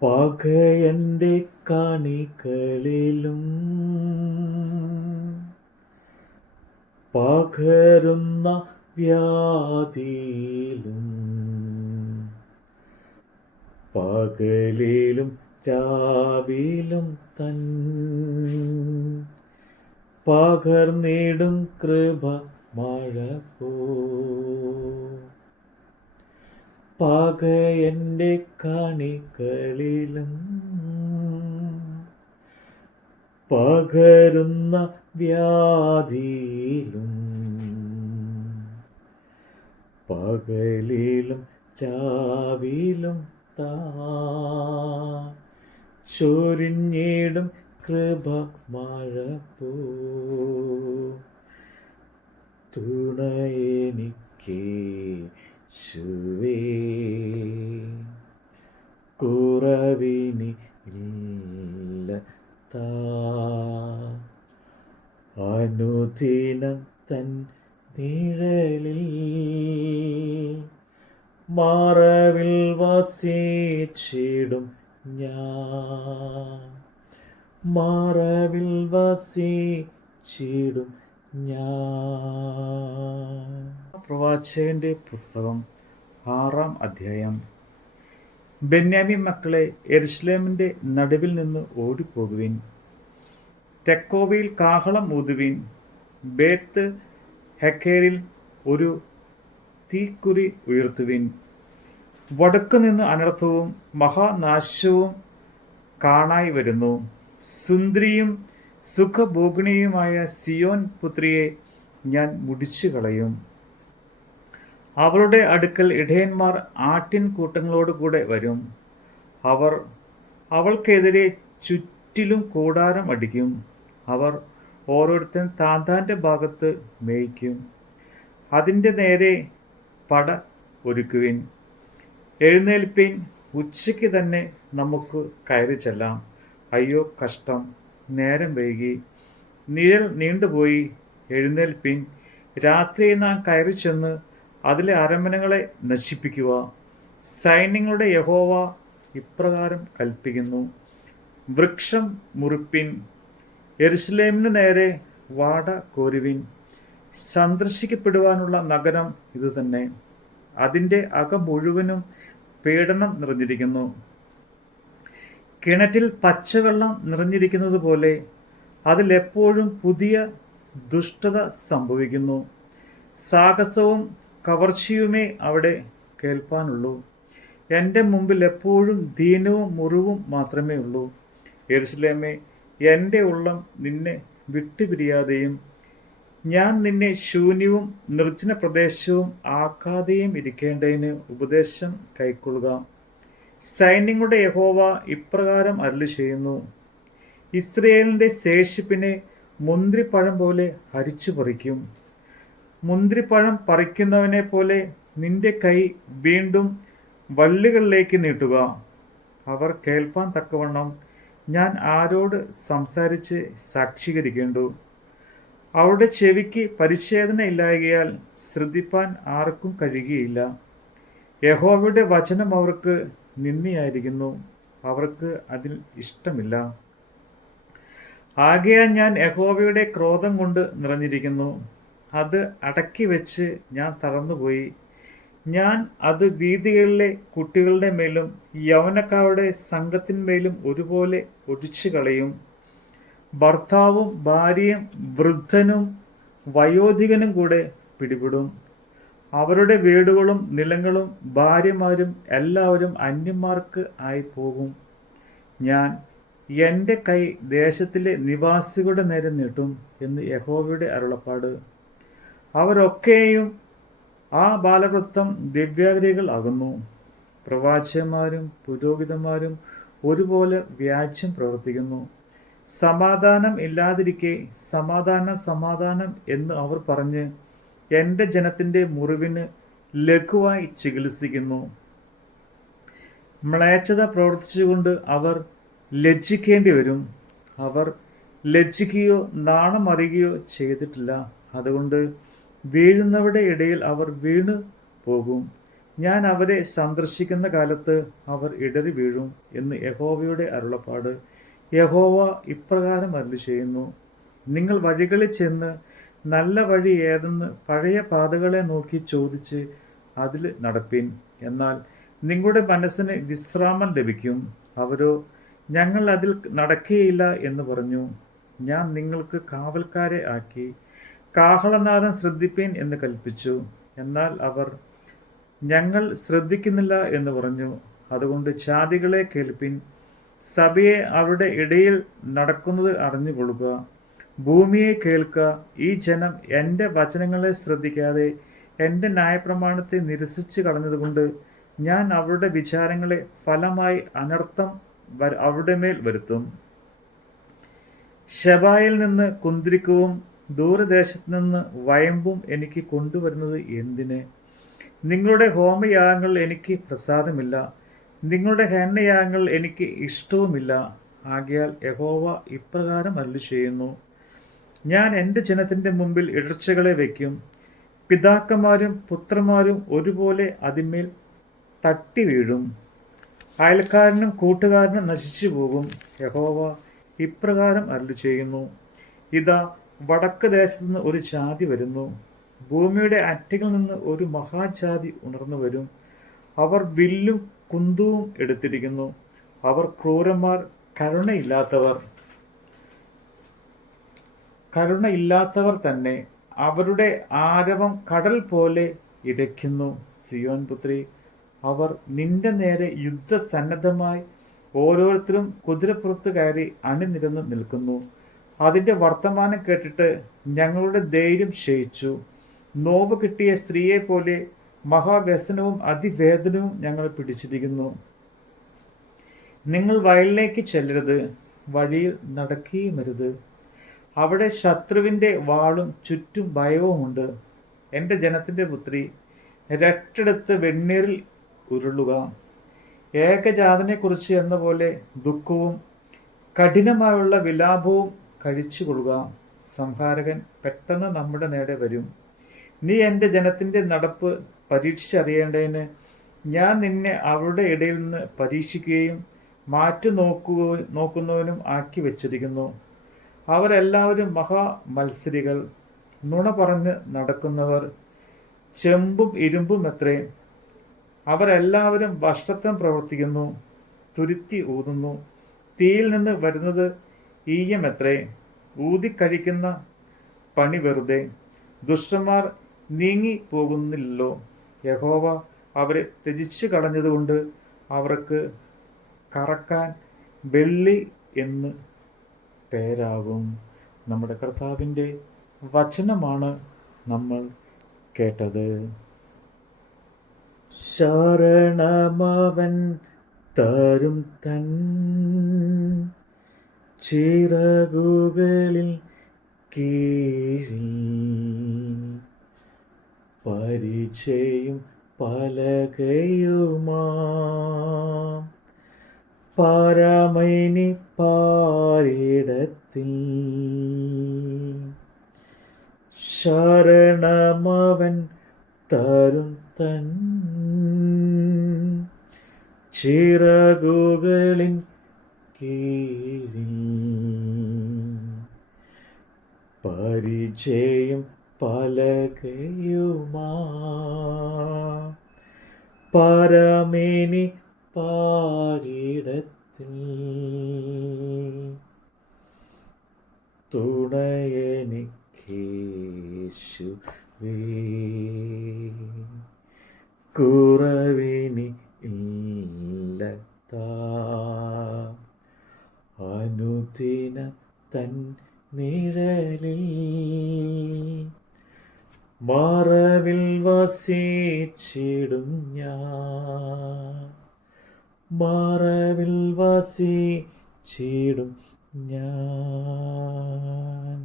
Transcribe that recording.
പകയന്റെ കണികളിലും പകരുന്ന വ്യാധിയിലും പകലിലും രാവിലും തൻ പകർന്നിടും കൃപ മഴ പോ പകയന്റെ കണികളിലും പകരുന്ന വ്യാധിയിലും പകലിലും രാവിലും താ ചൊരിഞ്ഞിടും കൃപ മഴ പോ തുണയെനിക്കേശുവേ കുറവിനി ഇല്ല താ അനുദിനം തൻ നിഴലിൽ മറവിൽ വസിച്ചിടും ഞാൻ മറവിൽ വസിച്ചിടും ഞാൻ. പ്രവാചകന്റെ പുസ്തകം 6-ാം അധ്യായം. ബെന്യാമീൻ മക്കളെ, യെരുശലേമിന്റെ നടുവിൽ നിന്ന് ഓടിപ്പോകുവിൻ. തെക്കോവയിൽ കാഹളം ഊതുവിൻ. ബേത്ത് ഹെക്കേരിൽ ഒരു തീക്കുരി ഉയർത്തുവിൻ. വടക്കുനിന്ന് അനർത്ഥവും മഹാനാശവും കാണായി വരുന്നു. സുന്ദരിയും സുഖഭോഗിണിയുമായ സിയോൻ പുത്രിയെ ഞാൻ മുടിച്ചു കളയും. അവളുടെ അടുക്കൽ ഇടയന്മാർ ആട്ടിൻ കൂട്ടങ്ങളോടുകൂടെ വരും. അവർ അവൾക്കെതിരെ ചുറ്റിലും കൂടാരം അടിക്കും. അവർ ഓരോരുത്തൻ താന്താന്റെ ഭാഗത്ത് മേയ്ക്കും. അതിൻ്റെ നേരെ പട ഒരുക്കുവിൻ. എഴുന്നേൽപ്പിൻ, ഉച്ചയ്ക്ക് തന്നെ നമുക്ക് കയറി ചെല്ലാം. അയ്യോ കഷ്ടം, നേരം വൈകി, നിഴൽ നീണ്ടുപോയി. എഴുന്നേൽപ്പിൻ, രാത്രി നാം കയറി ചെന്ന് അതിലെ അരമനകളെ നശിപ്പിക്കുക. സൈന്യങ്ങളുടെ യഹോവ ഇപ്രകാരം കൽപ്പിക്കുന്നു: വൃക്ഷം മുറിപ്പിൻ, യെരുശലേമിന് നേരെ വാട കോരുവിൻ. സന്ദർശിക്കപ്പെടുവാനുള്ള നഗരം ഇതുതന്നെ. അതിൻ്റെ അകം മുഴുവനും പീഡനം നിറഞ്ഞിരിക്കുന്നു. കിണറ്റിൽ പച്ചവെള്ളം നിറഞ്ഞിരിക്കുന്നത് പോലെ അതിലെപ്പോഴും പുതിയ ദുഷ്ടത സംഭവിക്കുന്നു. സാഹസവും കവർച്ചയുമേ അവിടെ കേൾപ്പാനുള്ളൂ. എൻ്റെ മുമ്പിൽ എപ്പോഴും ദീനവും മുറിവും മാത്രമേ ഉള്ളൂ. യെരുശലേമേ, എൻ്റെ ഉള്ളം നിന്നെ വിട്ടുപിരിയാതെയും ഞാൻ നിന്നെ ശൂന്യവും നിർജ്ജന പ്രദേശവും ആക്കാതെയും ഇരിക്കേണ്ടതിന് ഉപദേശം കൈക്കൊള്ളുക. സൈന്യങ്ങളുടെ യഹോവ ഇപ്രകാരം അരുളി ചെയ്യുന്നു: ഇസ്രയേലിൻ്റെ ശേഷിപ്പിനെ മുന്തിരിപ്പഴം പോലെ ഹരിച്ചു പറിക്കും. മുന്തിരിപ്പഴം പറിക്കുന്നവനെ പോലെ നിന്റെ കൈ വീണ്ടും വള്ളികളിലേക്ക് നീട്ടുക. അവർ കേൾപ്പാൻ തക്കവണ്ണം ഞാൻ ആരോട് സംസാരിച്ച് സാക്ഷീകരിക്കേണ്ടു? അവരുടെ ചെവിക്ക് പരിച്ഛേദന ഇല്ലായകയാൽ ശ്രദ്ധിപ്പാൻ ആർക്കും കഴിയുകയില്ല. യഹോവയുടെ വചനം അവർക്ക് നിന്ദിയായിരിക്കുന്നു, അവർക്ക് അതിൽ ഇഷ്ടമില്ല. ആകയാൽ ഞാൻ യഹോവയുടെ ക്രോധം കൊണ്ട് നിറഞ്ഞിരിക്കുന്നു. അത് അടക്കി വെച്ച് ഞാൻ തളർന്നുപോയി. ഞാൻ അത് വീഥികളിലെ കുട്ടികളുടെ മേലും യൗവനക്കാരുടെ സംഘത്തിന്മേലും ഒരുപോലെ ഒഴിച്ചു കളയും. ഭർത്താവും ഭാര്യയും വൃദ്ധനും വയോധികനും കൂടെ പിടിപെടും. അവരുടെ വീടുകളും നിലങ്ങളും ഭാര്യമാരും എല്ലാവരും അന്യന്മാർക്ക് ആയി പോകും. ഞാൻ എൻ്റെ കൈ ദേശത്തിലെ നിവാസികളുടെ നേരെ നീട്ടും എന്ന് യഹോവയുടെ അരുളപ്പാട്. അവരൊക്കെയും ആ ബാലവൃത്തം ദിവ്യാഗ്രഹികൾ ആകുന്നു. പ്രവാചകന്മാരും പുരോഹിതന്മാരും ഒരുപോലെ വ്യാജ്യം പ്രവർത്തിക്കുന്നു. സമാധാനം ഇല്ലാതിരിക്കെ സമാധാനം സമാധാനം എന്ന് അവർ പറഞ്ഞ് എൻ്റെ ജനത്തിൻ്റെ മുറിവിന് ലഘുവായി ചികിത്സിക്കുന്നു. മ്ലേച്ഛത പ്രവർത്തിച്ചുകൊണ്ട് അവർ ലജ്ജിക്കേണ്ടി വരും. അവർ ലജ്ജിക്കുകയോ നാണമറിയുകയോ ചെയ്തിട്ടില്ല. അതുകൊണ്ട് വീഴുന്നവരുടെ ഇടയിൽ അവർ വീണു പോകും. ഞാൻ അവരെ സന്ദർശിക്കുന്ന കാലത്ത് അവർ ഇടറി വീഴും എന്ന് യഹോവയുടെ അരുളപ്പാട്. യഹോവ ഇപ്രകാരം അരുളിച്ചെയ്യുന്നു: നിങ്ങൾ വഴികളിൽ ചെന്ന് നല്ല വഴി ഏതെന്ന് പഴയ പാതകളെ നോക്കി ചോദിച്ച് അതിൽ നടപ്പിൻ. എന്നാൽ നിങ്ങളുടെ മനസ്സിന് വിശ്രാമം ലഭിക്കും. അവരോ, ഞങ്ങൾ അതിൽ നടക്കുകയില്ല എന്ന് പറഞ്ഞു. ഞാൻ നിങ്ങൾക്ക് കാവൽക്കാരെ ആക്കി കാഹളനാദം ശ്രദ്ധിപ്പീൻ എന്ന് കൽപ്പിച്ചു. എന്നാൽ അവർ, ഞങ്ങൾ ശ്രദ്ധിക്കുന്നില്ല എന്ന് പറഞ്ഞു. അതുകൊണ്ട് ജാതികളെ കേൾപ്പിൻ, സഭയെ അവരുടെ ഇടയിൽ നടക്കുന്നത് അറിഞ്ഞുകൊള്ളുക. ഭൂമിയെ കേൾക്ക, ഈ ജനം എൻ്റെ വചനങ്ങളെ ശ്രദ്ധിക്കാതെ എൻ്റെ ന്യായപ്രമാണത്തെ നിരസിച്ചു കളഞ്ഞതുകൊണ്ട് ഞാൻ അവരുടെ വിചാരങ്ങളെ ഫലമായി അനർത്ഥം അവരുടെ മേൽ വരുത്തും. ശെബായിൽ നിന്ന് കുന്തിരിക്കവും ദൂരദേശത്ത് നിന്ന് വയമ്പും എനിക്ക് കൊണ്ടുവരുന്നത് എന്തിന്? നിങ്ങളുടെ ഹോമയാഗങ്ങൾ എനിക്ക് പ്രസാദമില്ല, നിങ്ങളുടെ ഹനനയാഗങ്ങൾ എനിക്ക് ഇഷ്ടവുമില്ല. ആകയാൽ യഹോവ ഇപ്രകാരം അരുളിച്ചെയ്യുന്നു: ഞാൻ എൻ്റെ ജനത്തിൻ്റെ മുമ്പിൽ ഇടർച്ചകളെ വയ്ക്കും. പിതാക്കന്മാരും പുത്രന്മാരും ഒരുപോലെ അതിന്മേൽ തട്ടി വീഴും. അയൽക്കാരനും കൂട്ടുകാരനും നശിച്ചു പോകും. യഹോവ ഇപ്രകാരം അരുളിച്ചെയ്യുന്നു: ഇതാ, വടക്ക് ദേശത്തുനിന്ന് ഒരു ജാതി വരുന്നു, ഭൂമിയുടെ അറ്റങ്ങളിൽ നിന്ന് ഒരു മഹാജാതി ഉണർന്നു വരും. അവർ വില്ലും കുന്തവും എടുത്തിരിക്കുന്നു. അവർ ക്രൂരന്മാർ, കരുണയില്ലാത്തവർ തന്നെ. അവരുടെ ആരവം കടൽ പോലെ ഇരയ്ക്കുന്നു. സിയോൻ പുത്രി, അവർ നിന്റെ നേരെ യുദ്ധസന്നദ്ധമായി ഓരോരുത്തരും കുതിരപ്പുറത്ത് കയറി അണിനിരന്ന് നിൽക്കുന്നു. അതിൻ്റെ വർത്തമാനം കേട്ടിട്ട് ഞങ്ങളുടെ ധൈര്യം ക്ഷയിച്ചു. നോവ് കിട്ടിയ സ്ത്രീയെ പോലെ മഹാവ്യസനവും അതിവേദനവും ഞങ്ങൾ പിടിച്ചിരിക്കുന്നു. നിങ്ങൾ വയലിലേക്ക് ചെല്ലരുത്, വഴിയിൽ നടക്കുകയുമരുത്. അവിടെ ശത്രുവിൻ്റെ വാളും ചുറ്റും ഭയവുമുണ്ട്. എൻ്റെ ജനത്തിൻ്റെ പുത്രി, രട്ടെടുത്ത് വെണ്ണീറിൽ ഉരുളുക. ഏകജാതനെക്കുറിച്ച് എന്ന പോലെ ദുഃഖവും കഠിനമായുള്ള വിലാപവും കഴിച്ചുകൊള്ളുക. സംഹാരകൻ പെട്ടെന്ന് നമ്മുടെ നേരെ വരും. നീ എൻ്റെ ജനത്തിൻ്റെ നടപ്പ് പരീക്ഷിച്ചറിയേണ്ടതിന് ഞാൻ നിന്നെ അവരുടെ ഇടയിൽ നിന്ന് പരീക്ഷിക്കുകയും മാറ്റി നോക്കുന്നവനും ആക്കി വെച്ചിരിക്കുന്നു. അവരെല്ലാവരും മഹാമത്സരികൾ, നുണ പറഞ്ഞ് നടക്കുന്നവർ, ചെമ്പും ഇരുമ്പും എത്രേ. അവരെല്ലാവരും ഭ്രഷ്ടത്വം പ്രവർത്തിക്കുന്നു, തുരുത്തി ഊതുന്നു. തീയിൽ നിന്ന് വരുന്നത് ഈയമെത്രേ, ഊതിക്കഴിക്കുന്ന പണി വെറുതെ. ദുഷ്ടന്മാർ നീങ്ങി പോകുന്നില്ലല്ലോ. യഹോവ അവരെ ത്യജിച്ചു കളഞ്ഞതുകൊണ്ട് അവർക്ക് കറക്കാൻ വെള്ളി എന്ന് പേരാകും. നമ്മുടെ കർത്താവിൻ്റെ വചനമാണ് നമ്മൾ കേട്ടത്. ശരണമവൻ തരും തൻ ചിറകുകളിൽ കീഴിൽ, പരിചയം പലകയുമാ പരമൈനി പാരിടത്തിൽ. ശരണമവൻ തരും തൻ ചിറകുകളിൻ കീഴിൽ, പരിചയം പലകയുമാ പരമേനി പാരിടത്തിൽ. തുണയെനിക്കേശുവേ, കുറവിനി ഇല്ലത്താ. അനുദിന തൻ നിഴലിൽ മറവിൽ വസിച്ചിടും ഞാൻ, മറവിൽ വസിച്ചിടും ഞാൻ.